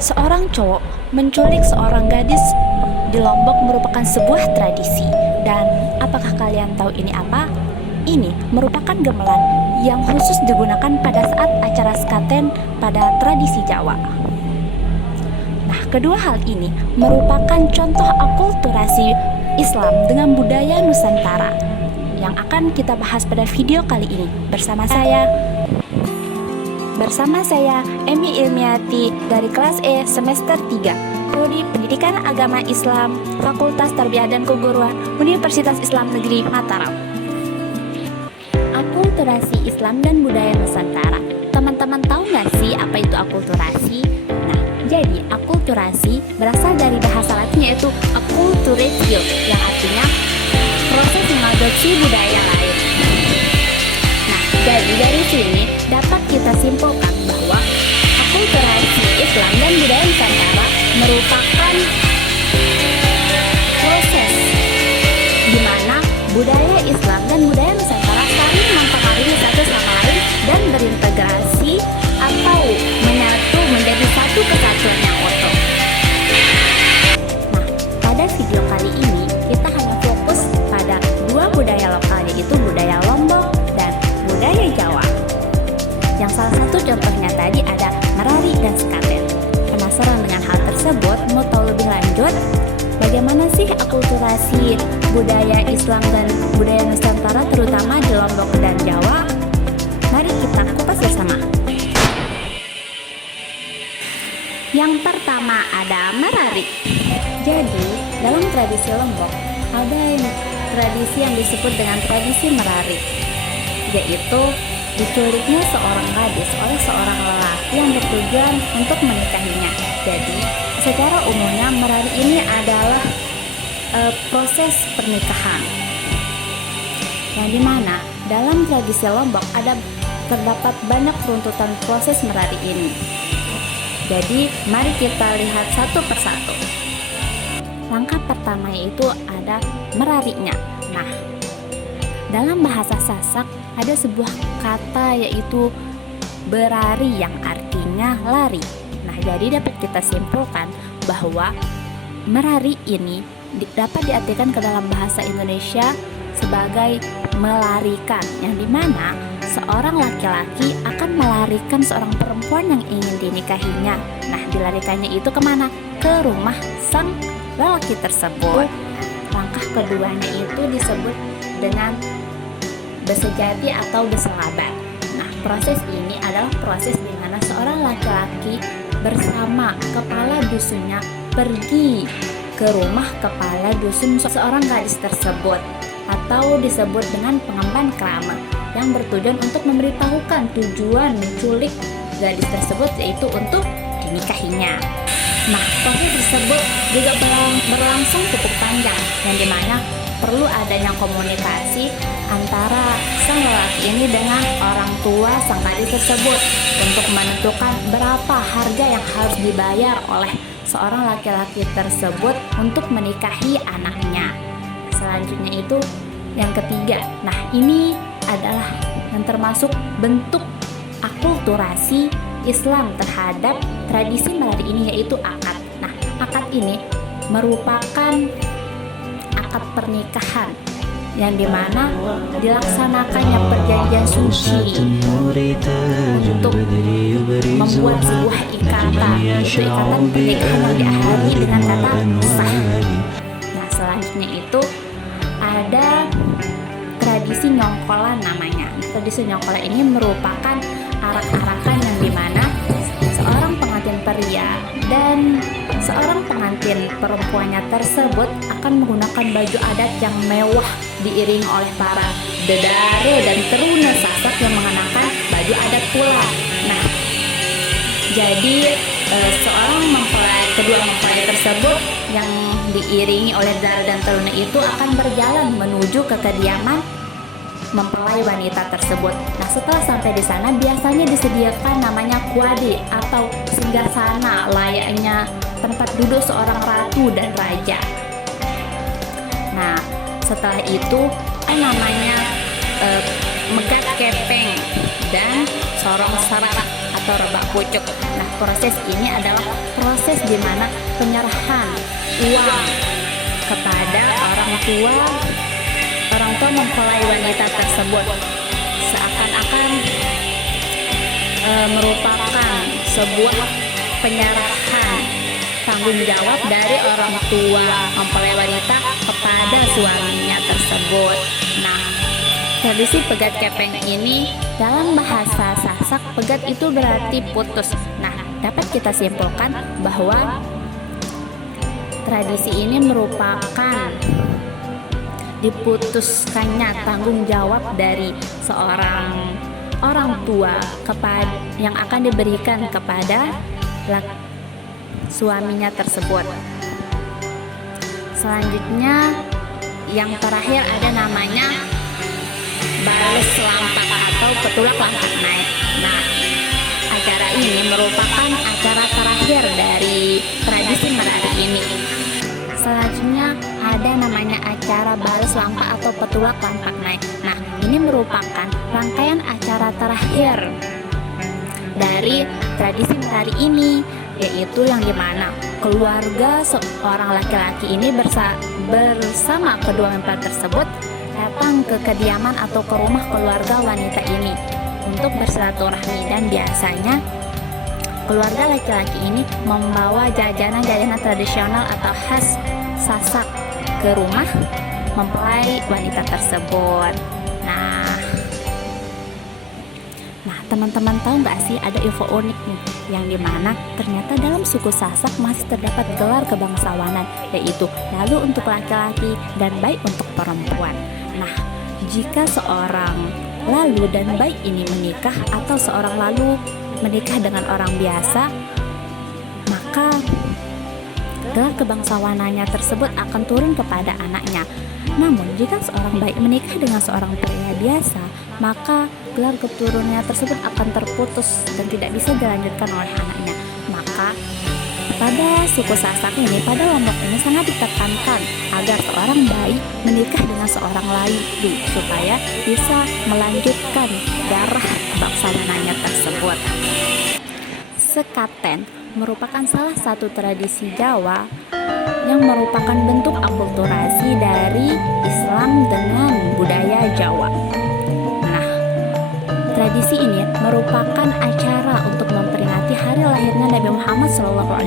Seorang cowok menculik seorang gadis di Lombok merupakan sebuah tradisi. Dan apakah kalian tahu ini apa? Ini merupakan gamelan yang khusus digunakan pada saat acara sekaten pada tradisi Jawa. Nah, kedua hal ini merupakan contoh akulturasi Islam dengan budaya Nusantara yang akan kita bahas pada video kali ini bersama saya Emi Ilmiati dari kelas E semester 3 Prodi Pendidikan Agama Islam Fakultas Tarbiyah dan Keguruan Universitas Islam Negeri Mataram. Akulturasi Islam dan budaya Nusantara. Teman-teman tahu nggak sih apa itu akulturasi? Nah, jadi akulturasi berasal dari bahasa Latin yaitu acculturatio yang artinya proses mengadopsi budaya lain. Nah, jadi dari sini dapat kita simpulkan bahwa akulturasi Islam dan budaya Nusantara merupakan proses di mana budaya Islam dan budaya Nusantara saling mempengaruhi satu sama lain dan berintegrasi atau menyatu menjadi satu kesatuan yang utuh. Nah, pada video kali ini kita hanya fokus pada dua budaya lokal yaitu budaya Lombok dan budaya Jawa. Yang salah satu contohnya tadi ada Merari dan Sekaten. Penasaran dengan hal tersebut? Mau tahu lebih lanjut? Bagaimana sih akulturasi budaya Islam dan budaya Nusantara terutama di Lombok dan Jawa? Mari kita kupas bersama. Yang pertama ada Merari. Jadi, dalam tradisi Lombok ada tradisi yang disebut dengan tradisi Merari, yaitu diculiknya seorang gadis oleh seorang lelaki yang bertujuan untuk menikahinya. Jadi, secara umumnya Merari ini adalah proses pernikahan, yang dimana dalam tradisi Lombok terdapat banyak runtutan proses Merari ini. Jadi, mari kita lihat satu persatu. Langkah pertama yaitu ada merarinya. Nah, dalam bahasa Sasak ada sebuah kata yaitu berari yang artinya lari. Nah, jadi dapat kita simpulkan bahwa merari ini dapat diartikan ke dalam bahasa Indonesia sebagai melarikan, yang dimana seorang laki-laki akan melarikan seorang perempuan yang ingin dinikahinya. Nah, dilarikannya itu kemana? Ke rumah sang lelaki tersebut. Langkah keduanya itu disebut dengan bersejati atau berselabat. Nah, proses ini adalah proses di mana seorang laki-laki bersama kepala dusunnya pergi ke rumah kepala dusun seorang gadis tersebut, atau disebut dengan pengemban krama, yang bertujuan untuk memberitahukan tujuan menculik gadis tersebut yaitu untuk dinikahinya. Nah, proses tersebut juga berlangsung cukup panjang, yang dimana perlu adanya komunikasi antara sang lelaki ini dengan orang tua sang gadis tersebut untuk menentukan berapa harga yang harus dibayar oleh seorang laki-laki tersebut untuk menikahi anaknya. Selanjutnya itu yang ketiga. Nah, ini adalah yang termasuk bentuk akulturasi Islam terhadap tradisi Merari ini yaitu akad. Nah, akad ini merupakan akad pernikahan yang dimana dilaksanakannya perjanjian suci untuk membuat sebuah ikatan, yaitu ikatan pernikahan yang diakhiri dengan kata sah. Nah, selanjutnya itu ada tradisi nyongkolan namanya. Tradisi nyongkolan ini merupakan arak-arakan yang dimana seorang pengantin pria dan seorang pengantin perempuannya tersebut akan menggunakan baju adat yang mewah diiringi oleh para dedare dan teruna Sasak yang mengenakan baju adat pula. Nah, jadi kedua mempelai tersebut yang diiringi oleh dedare dan teruna itu akan berjalan menuju ke kediaman mempelai wanita tersebut. Nah, setelah sampai di sana biasanya disediakan namanya kuade atau singgasana layaknya tempat duduk seorang ratu dan raja. Nah, setelah itu namanya megat kepeng dan sorong sarak atau rebak pucuk. Nah, proses ini adalah proses di mana penyerahan uang kepada orang tua mempelai wanita tersebut seakan-akan merupakan sebuah penyerahan tanggung jawab dari orang tua mempelai wanita kepada suaminya tersebut. Nah, tradisi pegat kepeng ini dalam bahasa Sasak, pegat itu berarti putus. Nah, dapat kita simpulkan bahwa tradisi ini merupakan diputuskannya tanggung jawab dari seorang orang tua yang akan diberikan kepada suaminya tersebut. Selanjutnya yang terakhir ada namanya balas lampak atau petulak lampak naik. Nah, acara ini merupakan acara terakhir dari tradisi Merari ini. Selanjutnya ada namanya acara balas lampak atau petulak lampak naik. Nah, ini merupakan rangkaian acara terakhir dari tradisi Merari ini, yaitu yang dimana keluarga seorang laki-laki ini bersama kedua mempelai tersebut datang ke kediaman atau ke rumah keluarga wanita ini untuk bersilaturahmi, dan biasanya keluarga laki-laki ini membawa jajanan-jajanan tradisional atau khas Sasak ke rumah mempelai wanita tersebut. Nah, teman-teman tahu nggak sih ada info unik nih, yang dimana ternyata dalam suku Sasak masih terdapat gelar kebangsawanan, yaitu lalu untuk laki-laki dan baik untuk perempuan. Nah, jika seorang lalu dan baik ini menikah atau seorang lalu menikah dengan orang biasa, maka gelar kebangsawanannya tersebut akan turun kepada anaknya. Namun jika seorang baik menikah dengan seorang pria biasa, maka gelar keturunannya tersebut akan terputus dan tidak bisa dilanjutkan oleh anaknya. Maka pada suku Sasak ini, pada Lombok ini sangat ditekankan agar seorang baik menikah dengan seorang lain supaya bisa melanjutkan darah kebangsawanannya tersebut. Sekaten merupakan salah satu tradisi Jawa yang merupakan bentuk akulturasi dari Islam dengan budaya Jawa. Nah, tradisi ini merupakan acara untuk memperingati hari lahirnya Nabi Muhammad SAW.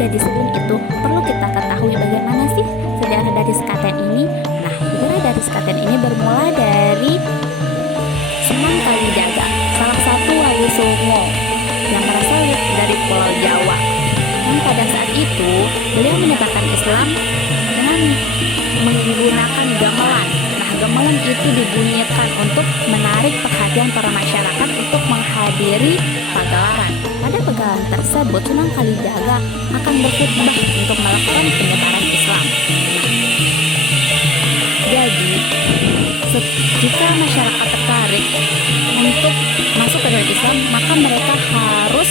Jadi sebelum itu perlu kita ketahui bagaimana sih sejarah dari sekaten ini. Nah, sejarah dari sekaten ini bermula dari Sunan Kalijaga, salah satu wali songo yang berasal dari Pulau Jawa. Dan pada saat itu beliau menyebarkan Islam dengan menggunakan gamelan. Nah, gamelan itu dibunyikan untuk menarik perhatian para masyarakat untuk menghadiri pagelaran. Pada pagelaran tersebut, Sunan Kalijaga akan berkhutbah untuk melakukan penyebaran Islam. Nah, jadi jika masyarakat tertarik untuk masuk ke dalam Islam, maka mereka harus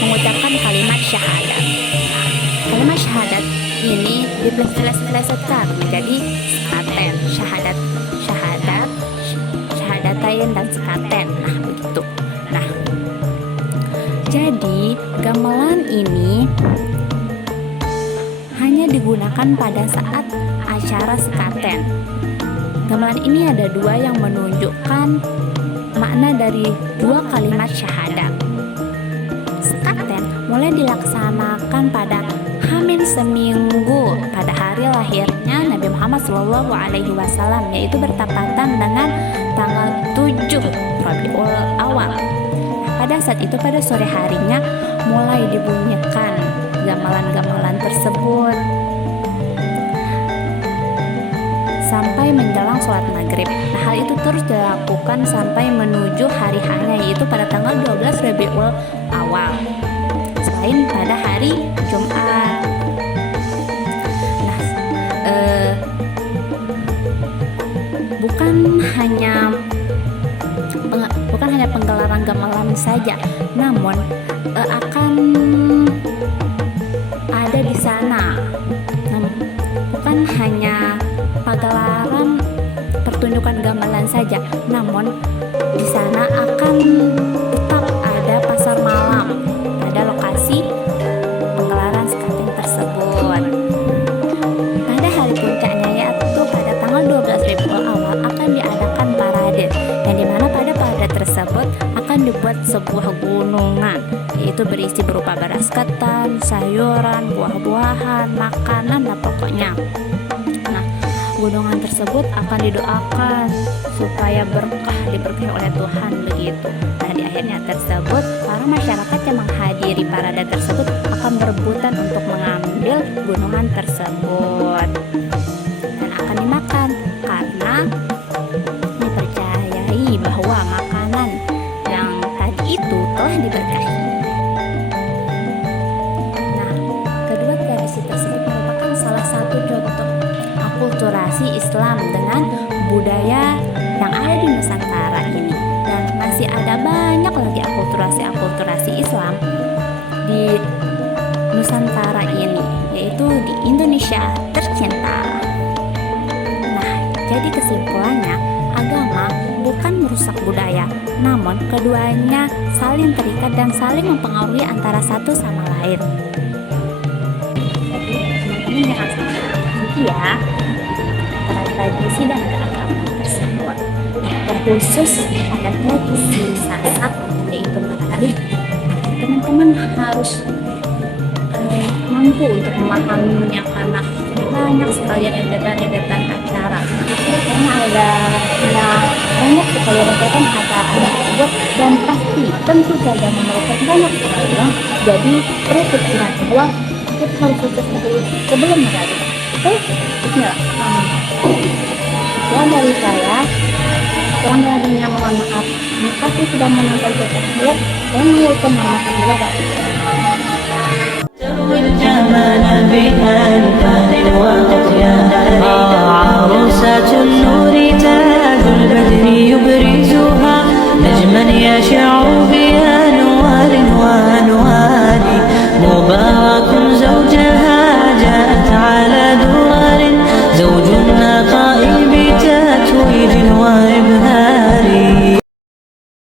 mengucapkan kalimat syahadat. Nah, kalimat syahadat ini diplesetkan menjadi sekaten, syahadatain dan sekaten. Nah, begitu. Nah, jadi gamelan ini hanya digunakan pada saat acara sekaten. Gamelan ini ada dua yang menunjukkan makna dari dua kalimat syahadat. Sekaten mulai dilaksanakan pada Hamin seminggu pada hari lahirnya Nabi Muhammad SAW, yaitu bertepatan dengan tanggal 7 Rabiul Awal. Pada saat itu, pada sore harinya mulai dibunyikan gamelan-gamelan tersebut sampai menjelang sholat maghrib. Nah, hal itu terus dilakukan sampai menuju hari hanya, yaitu pada tanggal 12 Rabiul Awal, selain pada hari Jumat. Nah, bukan hanya penggelaran gamelan saja, namun akan ada di sana. Bukan hanya pagelaran pertunjukan gamelan saja, namun di sana akan tetap ada pasar malam. yaitu berisi berupa beras ketan, sayuran, buah-buahan, makanan, dan pokoknya. Nah, gunungan tersebut akan didoakan supaya berkah diberkahi oleh Tuhan begitu. Nah, di akhirnya tersebut para masyarakat yang menghadiri parade tersebut akan berebutan untuk mengambil gunungan tersebut dan akan dimakan karena dipercayai bahwa makanan yang tadi itu telah diberkahi. Nah, kedua tradisi tersebut merupakan salah satu contoh akulturasi Islam dengan budaya yang ada di Nusantara ini, dan masih ada banyak lagi akulturasi Islam di Nusantara ini, yaitu di Indonesia tercinta. Nah, jadi kesimpulannya, agama bukan merusak budaya, namun keduanya saling terikat dan saling mempengaruhi antara satu sama lain. Jadi, teman-teman jangan sampai ya antara tradisi dan keagamaan tersebut. Terkhusus pada tradisi Sasak, yaitu menari, teman-teman harus mampu untuk memahaminya karena banyak sekali rentetan acara, karena ada banyak sekali rentetan acara tersebut, dan pasti tentu saja memerlukan banyak uang. Jadi perlu pikiran bahwa kita harus sukses dulu sebelum menari. Oke, bismillah. Sekian dari saya. Kurang lebihnya mohon maaf. Terima kasih sudah menonton video saya. Assalamualaikum warahmatullahi wabarakatuh. تروي الجمال بألفان وأطيان عروسة النور تاج البدر يبرزها نجما يشع بأنوار وأنوار مبارك زوجها جاءت على دوار زوج النقاء